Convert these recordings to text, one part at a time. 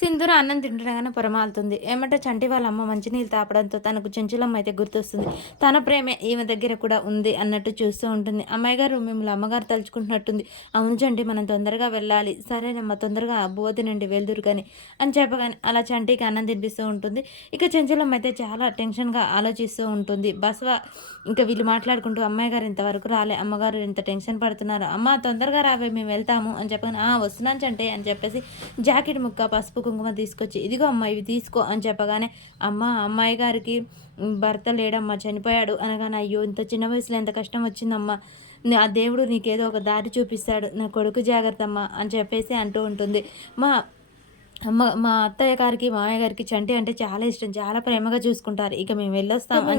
సింధూర అన్నం తింటుండగానే పొరమాలుతుంది. ఏమంటే చంటి వాళ్ళ అమ్మ మంచినీళ్ళు తాపడంతో తనకు చెంచులమ్మ అయితే గుర్తొస్తుంది. తన ప్రేమే ఈమె దగ్గర కూడా ఉంది అన్నట్టు చూస్తూ ఉంటుంది. అమ్మాయి గారు మిమ్మల్ని అమ్మగారు తలుచుకుంటున్నట్టుంది. అవును చంటి మనం తొందరగా వెళ్ళాలి. సరేనమ్మా తొందరగా భోజనండి వెళ్దురు కానీ అని చెప్పగానే అలా చంటికి అన్నం తినిపిస్తూ ఉంటుంది. ఇక చెంచులమ్మ అయితే చాలా టెన్షన్‌గా ఆలోచిస్తూ ఉంటుంది. బసవ ఇంక వీళ్ళు మాట్లాడుకుంటూ అమ్మాయి గారు ఇంతవరకు రాలే. అమ్మగారు ఇంత టెన్షన్ పడుతున్నారు. అమ్మ తొందరగా రావే మేము వెళ్తాము అని చెప్పగానే వస్తున్నాను చంటి అని చెప్పేసి జాకెట్ ముక్క, పసుపు, కుంకుమ తీసుకొచ్చి ఇదిగో అమ్మ ఇవి తీసుకో అని చెప్పగానే అమ్మాయి గారికి భర్త లేడమ్మా చనిపోయాడు అనగానే అయ్యో ఇంత చిన్న వయసులో ఎంత కష్టం వచ్చిందమ్మా ఆ దేవుడు నీకేదో ఒక దారి చూపిస్తాడు నా కొడుకు జాగ్రత్త అమ్మా అని చెప్పేసి అంటూ ఉంటుంది. మా మా అత్తయ్య గారికి, మామయ్య గారికి చంటి అంటే చాలా ఇష్టం. చాలా ప్రేమగా చూసుకుంటారు. ఇక మేము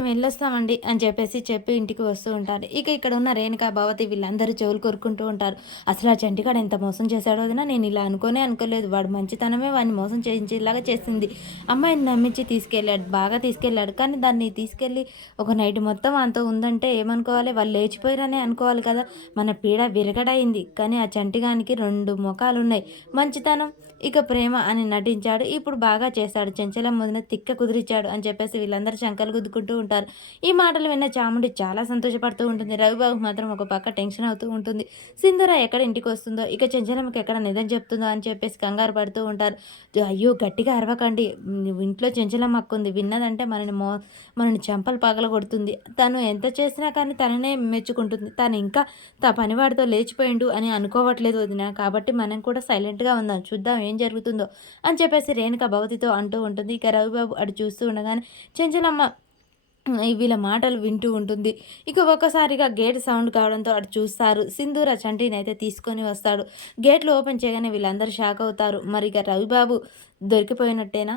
వెళ్ళొస్తామండి అని చెప్పేసి చెప్పి ఇంటికి వస్తూ ఉంటారు. ఇక ఇక్కడ ఉన్న రేణుక, భవతి వీళ్ళందరూ చెవులు కొరుక్కుంటూ ఉంటారు. అసలు ఆ చంటిగాడు ఎంత మోసం చేశాడో వదిన నేను ఇలా అనుకోలేదు. వాడు మంచితనమే వాడిని మోసం చేయించేలాగా చేసింది. అమ్మాయిని నమ్మించి తీసుకెళ్ళాడు. బాగా తీసుకెళ్ళాడు. కానీ దాన్ని తీసుకెళ్ళి ఒక నైట్ మొత్తం అంత ఉందంటే ఏమనుకోవాలి? వాళ్ళు లేచిపోయారనే అనుకోవాలి కదా! మన పీడ విరగడయింది. కానీ ఆ చంటిగానికి 2 మొఖాలున్నాయి. మంచితనం, ఇక ప్రేమ అని నటించాడు. ఇప్పుడు బాగా చేశాడు. చెంచలం వదిన తిక్క కుదిరిచ్చాడు అని చెప్పేసి వీళ్ళందరూ శంకలు గుద్దుకుంటూ ఉంటారు. ఈ మాటలు విన్న చాముండి చాలా సంతోషపడుతూ ఉంటుంది. రవిబాబు మాత్రం ఒక పక్క టెన్షన్ అవుతూ ఉంటుంది. సింధూర ఎక్కడ ఇంటికి వస్తుందో, ఇక చెంచలంకి ఎక్కడ నిజం చెప్తుందో అని చెప్పేసి కంగారు పడుతూ ఉంటారు. అయ్యో గట్టిగా అరవకండి. ఇంట్లో చెంచలమ్మ అక్క ఉంది. విన్నదంటే మనని చెంపలు పగలగొడుతుంది. తను ఎంత చేసినా కానీ తననే మెచ్చుకుంటుంది. తను ఇంకా పనివాడితో లేచిపోయిండు అని అనుకోవట్లేదు వదిన. కాబట్టి మనం కూడా సైలెంట్‌గా ఉందాం. చూద్దాం ఏం జరుగుతుందో అని చెప్పేసి రేణుక భవతితో అంటూ ఉంటుంది. ఇక రవిబాబు అటు చూస్తూ ఉండగానే చెంచలమ్మ వీళ్ళ మాటలు వింటూ ఉంటుంది. ఇక ఒక్కసారిగా గేట్ సౌండ్ కావడంతో అటు చూస్తారు. సింధూర చంటినైతే తీసుకొని వస్తాడు. గేట్లు ఓపెన్ చేయగానే వీళ్ళందరూ షాక్ అవుతారు. మరి ఇక రవిబాబు దొరికిపోయినట్టేనా?